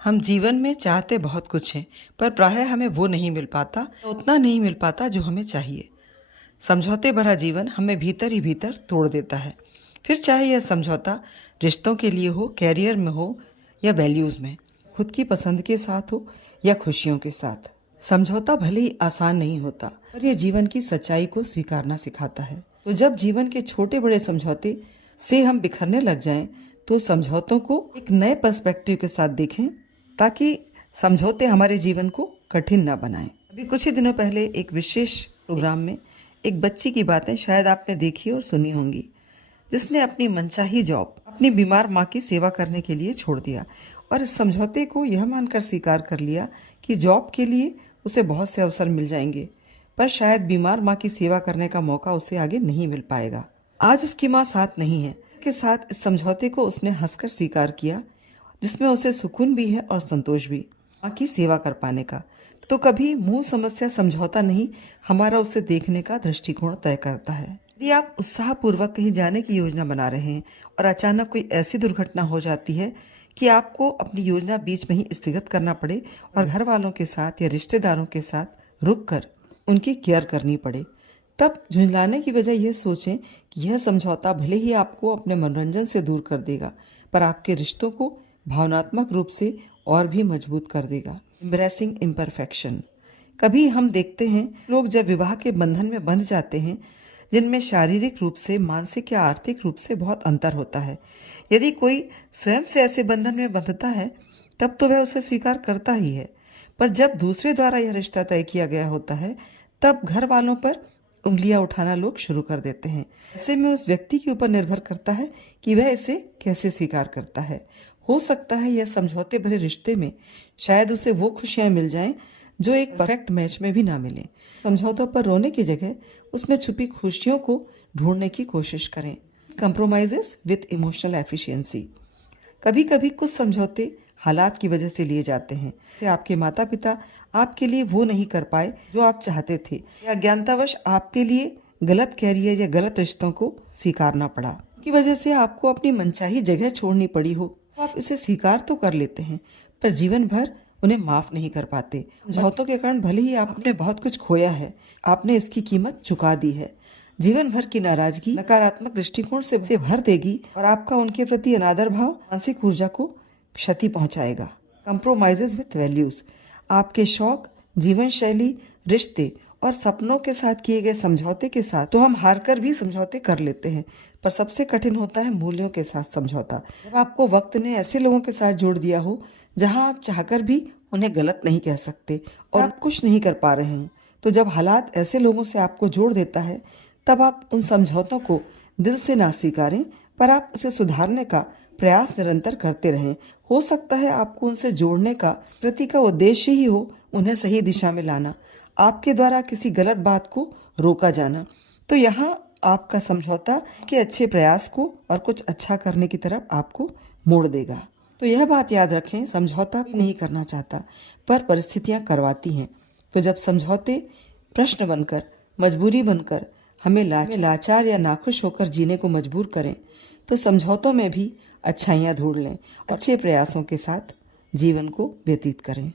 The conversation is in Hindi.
हम जीवन में चाहते बहुत कुछ हैं, पर प्रायः हमें वो नहीं मिल पाता, उतना नहीं मिल पाता जो हमें चाहिए। समझौते भरा जीवन हमें भीतर ही भीतर तोड़ देता है। फिर चाहे यह समझौता रिश्तों के लिए हो, कैरियर में हो या वैल्यूज़ में, खुद की पसंद के साथ हो या खुशियों के साथ। समझौता भले ही आसान नहीं होता, पर यह जीवन की सच्चाई को स्वीकारना सिखाता है। तो जब जीवन के छोटे बड़े समझौते से हम बिखरने लग जाएं, तो समझौतों को एक नए पर्सपेक्टिव के साथ देखें, ताकि समझौते हमारे जीवन को कठिन ना बनाएं। अभी कुछ ही दिनों पहले एक विशेष प्रोग्राम में एक बच्ची की बातें शायद आपने देखी और सुनी होंगी, जिसने अपनी मनचाही जॉब अपनी बीमार माँ की सेवा करने के लिए छोड़ दिया और इस समझौते को यह मानकर स्वीकार कर लिया कि जॉब के लिए उसे बहुत से अवसर मिल जाएंगे, पर शायद बीमार माँ की सेवा करने का मौका उसे आगे नहीं मिल पाएगा। आज उसकी माँ साथ नहीं है, के साथ इस समझौते को उसने हंसकर स्वीकार किया, जिसमें उसे सुकून भी है और संतोष भी, माँ की सेवा कर पाने का। तो कभी मुंह समस्या समझौता नहीं, हमारा उसे देखने का दृष्टिकोण तय करता है। यदि आप उत्साहपूर्वक कहीं जाने की योजना बना रहे हैं और अचानक कोई ऐसी दुर्घटना हो जाती है कि आपको अपनी योजना बीच में ही स्थगित करना पड़े और घर वालों के साथ या रिश्तेदारों के साथ रुककर उनकी केयर करनी पड़े, तब झुंझलाने की बजाय यह सोचें कि यह समझौता भले ही आपको अपने मनोरंजन से दूर कर देगा, पर आपके रिश्तों को भावनात्मक रूप से और भी मजबूत कर देगा। Embracing imperfection. कभी हम देखते हैं लोग जब विवाह के बंधन में बंध जाते हैं, जिनमें शारीरिक रूप से, मानसिक या आर्थिक रूप से बहुत अंतर होता है। यदि कोई स्वयं से ऐसे बंधन में बंधता है, तब तो वह उसे स्वीकार करता ही है, पर जब दूसरे द्वारा यह रिश्ता तय किया गया होता है, तब घर वालों पर उंगलियां उठाना लोग शुरू कर देते हैं। ऐसे में उस व्यक्ति के ऊपर निर्भर करता है कि वह इसे कैसे स्वीकार करता है। हो सकता है यह समझौते भरे रिश्ते में शायद उसे वो खुशियां मिल जाएं जो एक परफेक्ट मैच में भी ना मिले। समझौतों पर रोने की जगह उसमें छुपी खुशियों को ढूंढने की कोशिश करें। कंप्रोमाइजेस विथ इमोशनल एफिशिएंसी। कभी कभी कुछ समझौते हालात की वजह से लिए जाते हैं, जैसे आपके माता पिता आपके लिए वो नहीं कर पाए जो आप चाहते थे, या अज्ञानतावश आपके लिए गलत कैरियर या गलत रिश्तों को स्वीकारना पड़ा, की वजह से आपको अपनी मनचाही जगह छोड़नी पड़ी हो। आप इसे स्वीकार तो कर लेते हैं, पर जीवन भर उन्हें माफ नहीं कर पाते। समझौतों के कारण भले ही आपने बहुत कुछ खोया है, आपने इसकी कीमत चुका दी है। जीवन भर की नाराजगी नकारात्मक दृष्टिकोण से भर देगी और आपका उनके प्रति अनादर भाव मानसिक ऊर्जा को क्षति पहुंचाएगा। कंप्रोमाइजेस विथ वैल्यूज। आपके शौक, जीवन शैली, रिश्ते और सपनों के साथ किए गए समझौते के साथ तो हम हारकर भी समझौते कर लेते हैं, पर सबसे कठिन होता है मूल्यों के साथ समझौता। जब आपको वक्त ने ऐसे लोगों के साथ जोड़ दिया हो जहां आप चाहकर भी उन्हें गलत नहीं कह सकते और आप कुछ नहीं कर पा रहे हो, तो जब हालात ऐसे लोगों से आपको जोड़ देता है, तब आप उन समझौतों को दिल से ना स्वीकारें, पर आप उसे सुधारने का प्रयास निरंतर करते रहें। हो सकता है आपको उनसे जोड़ने का प्रति का उद्देश्य ही हो उन्हें सही दिशा में लाना, आपके द्वारा किसी गलत बात को रोका जाना। तो यहाँ आपका समझौता के अच्छे प्रयास को और कुछ अच्छा करने की तरफ आपको मोड़ देगा। तो यह बात याद रखें, समझौता भी नहीं करना चाहता, पर परिस्थितियाँ करवाती हैं। तो जब समझौते प्रश्न बनकर, मजबूरी बनकर हमें लाचार या नाखुश होकर जीने को मजबूर करें, तो समझौतों में भी अच्छाइयाँ ढूंढ लें, अच्छे प्रयासों के साथ जीवन को व्यतीत करें।